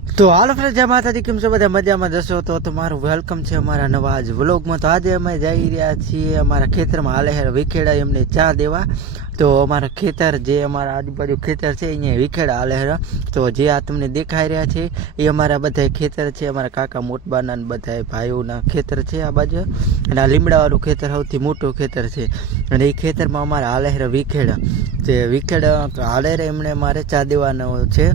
તો હાલો ફ્રેન્ડ જય માતાજી, કેમ છો બધા? મજામાં જશો? તો તમારું વેલકમ છે અમારા નવા આજ વ્લોગમાં તો આજે અમે જઈ રહ્યા છીએ અમારા ખેતરમાં. હાલે વિખેડા એમને ચા દેવા. તો અમારા ખેતર જે અમારા આજુબાજુ ખેતર છે, અહીંયા વિખેડા હાલે તો જે આ તમને દેખાઈ રહ્યા છે, એ અમારા બધા ખેતર છે. અમારા કાકા મોટબાના બધા ભાઈઓના ખેતર છે આ બાજુ. અને આ લીમડાવાળું ખેતર સૌથી મોટું ખેતર છે. અને એ ખેતરમાં અમારા હાલે વિખેડા. જે વિખેડા હાલે એમણે મારે ચા દેવાનો છે.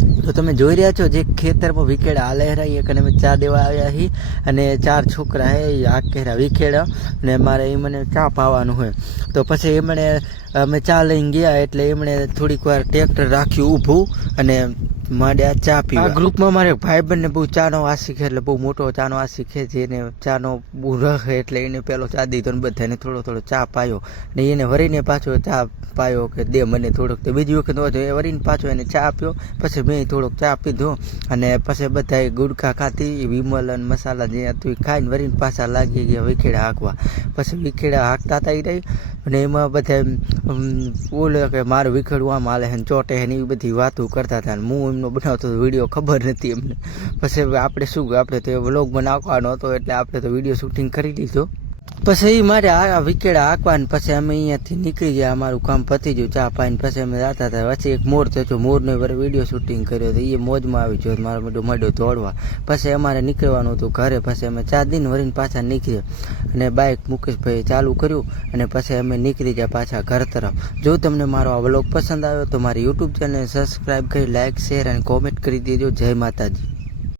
તો તમે જોઈ રહ્યા છો જે ખેતરમાં વિકેડ હાલે રહી અને અમે ચા દેવા આવ્યા હી અને ચાર છોકરા હે આ કહેરા વિખેડા અને મારે એ મને ચા પાવાનું હોય. તો પછી એમણે અમે ચા લઈને ગયા એટલે એમણે થોડીક વાર ટ્રેક્ટર રાખ્યું ઊભું અને માંડ્યા ચા પીવા. આ ગ્રુપમાં મારે ભાઈબંધને બહુ ચાનો આશિક એટલે બહુ મોટો ચાનો આશિક છે જેને ચાનો બહુ રહ એટલે એને પેલો ચા દીધો ને બધાને થોડો થોડો ચા પાયો. ને એને વરીને પાછો ચા પાયો કે દે મને થોડોક. તો બીજી વખત હોય તો એ વરીને પાછો એને ચા આપ્યો. પછી મેં થોડોક ચા પીધો અને પછી બધાએ ગુડખા ખાતી વિમલ અને મસાલા જે હતું એ ખાઈને વરીને પાછા લાગી ગયા વિખેડા હાંકવા. પછી વિખેડા હાંકતા હતા એ રહી અને એમાં બધા બોલે કે મારું વિખેડું આમ હાલે ચોટે ને એવી બધી વાતો કરતા હતા ને હું એમનો બનાવતો વીડિયો ખબર નથી એમને. પછી આપણે શું, આપણે તો વ્લોગ બનાવવાનો હતો એટલે આપણે તો વીડિયો શૂટિંગ કરી લીધો. પછી મારે આ વિકેડા હાંકવા પછી અમે અહીંયાથી નીકળી ગયા, અમારું કામ પતી ગયું, ચા પાઈને પછી અમે જતા હતા. પછી એક મોર થયો મોરનો વાર વીડિયો શૂટિંગ કર્યો હતો એ મોજમાં આવી ગયો મારો મોટો મડ્યો દોડવા. પછી અમારે નીકળવાનું હતું ઘરે, પછી અમે ચાર દિન વરીને પાછા નીકળ્યા. અને બાઇક મુકેશભાઈ ચાલુ કર્યું, અને પછી અમે નીકળી ગયા પાછા ઘર તરફ. જો તમને મારો આ વ્લોગ પસંદ આવ્યો તો મારી યુટ્યુબ ચેનલ સબસ્ક્રાઈબ કરી લાઇક શેર અને કોમેન્ટ કરી દેજો. જય માતાજી.